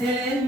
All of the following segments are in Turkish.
Seven.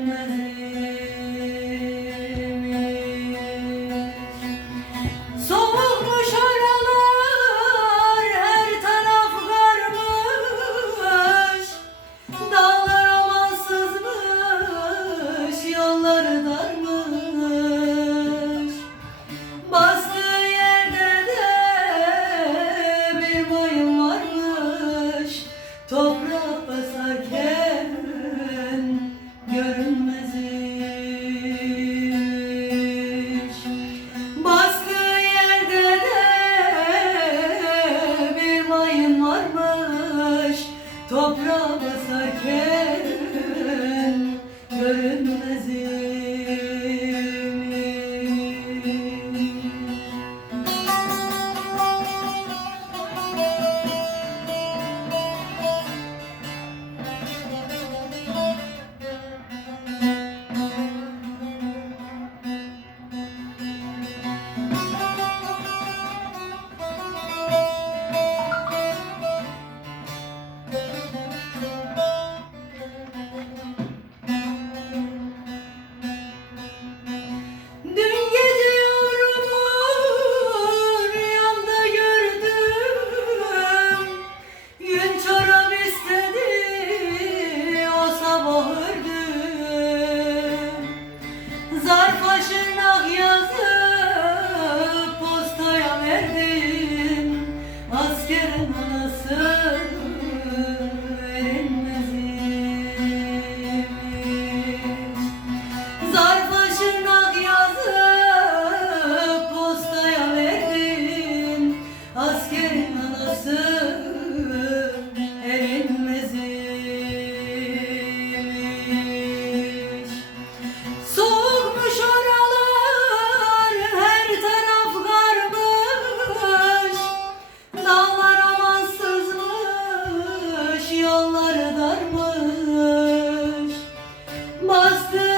Askerin anası dost.